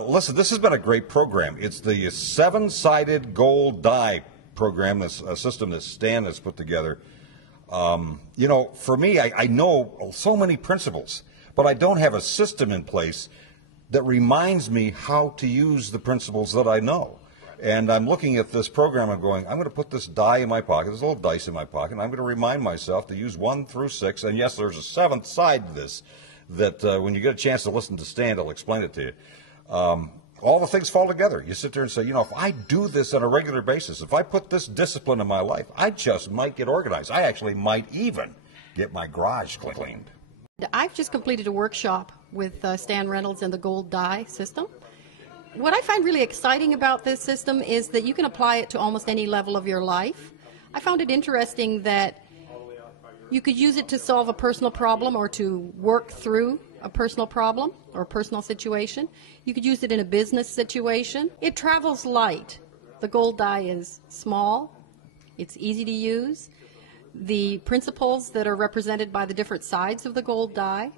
Listen, this has been a great program. It's the seven-sided gold die program, this system that Stan has put together. You know, for me, I know so many principles, but I don't have a system in place that reminds me how to use the principles that I know. And I'm looking at this program and going, I'm going to put this die in my pocket, this little dice in my pocket, and I'm going to remind myself to use 1 through 6. And yes, there's a seventh side to this that when you get a chance to listen to Stan, I'll explain it to you. All the things fall together. You sit there and say, you know, if I do this on a regular basis, if I put this discipline in my life, I just might get organized. I actually might even get my garage cleaned. I've just completed a workshop with Stan Reynolds and the gold die system. What I find really exciting about this system is that you can apply it to almost any level of your life. I found it interesting that you could use it to solve a personal problem or to work through a personal problem or a personal situation. You could use it in a business situation. It travels light. The gold die is small. It's easy to use. The principles that are represented by the different sides of the gold die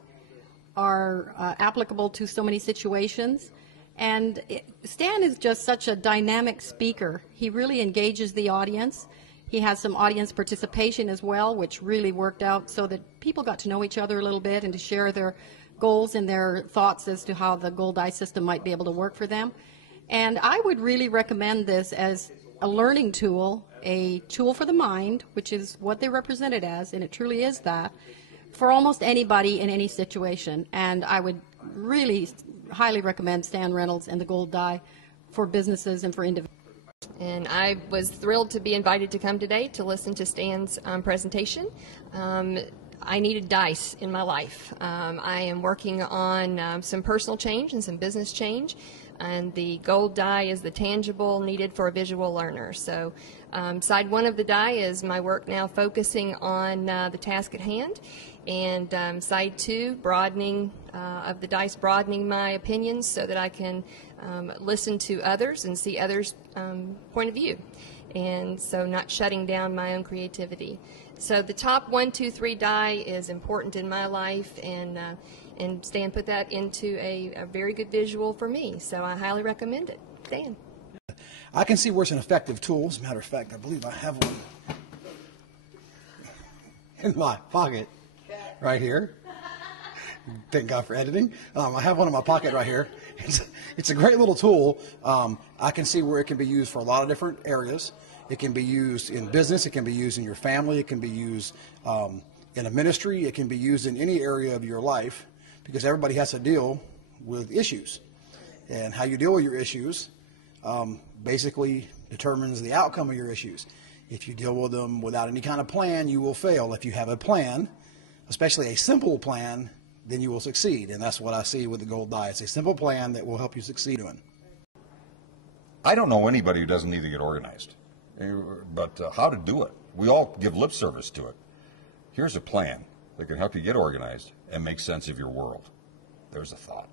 are applicable to so many situations. And Stan is just such a dynamic speaker. He really engages the audience. He has some audience participation as well, which really worked out so that people got to know each other a little bit and to share their goals and their thoughts as to how the gold die system might be able to work for them. And I would really recommend this as a learning tool, a tool for the mind, which is what they represent it as, and it truly is that, for almost anybody in any situation. And I would really highly recommend Stan Reynolds and the gold die for businesses and for individuals. And I was thrilled to be invited to come today to listen to Stan's presentation. I needed dice in my life. I am working on some personal change and some business change, and the gold die is the tangible needed for a visual learner. So side 1 of the die is my work now focusing on the task at hand, and side 2, broadening of the dice, broadening my opinions so that I can listen to others and see others' point of view, and so not shutting down my own creativity. So the top 1, 2, 3 die is important in my life, and Stan put that into a very good visual for me, so I highly recommend it. Stan. I can see where it's an effective tool. As a matter of fact, I believe I have one in my pocket right here. Thank God for editing. I have one in my pocket right here. It's a great little tool. I can see where it can be used for a lot of different areas. It can be used in business. It can be used in your family. It can be used in a ministry. It can be used in any area of your life, because everybody has to deal with issues. And how you deal with your issues basically determines the outcome of your issues. If you deal with them without any kind of plan, you will fail. If you have a plan, especially a simple plan, then you will succeed. And that's what I see with the gold die. It's a simple plan that will help you succeed in. I don't know anybody who doesn't need to get organized, but how to do it. We all give lip service to it. Here's a plan that can help you get organized and make sense of your world. There's a thought.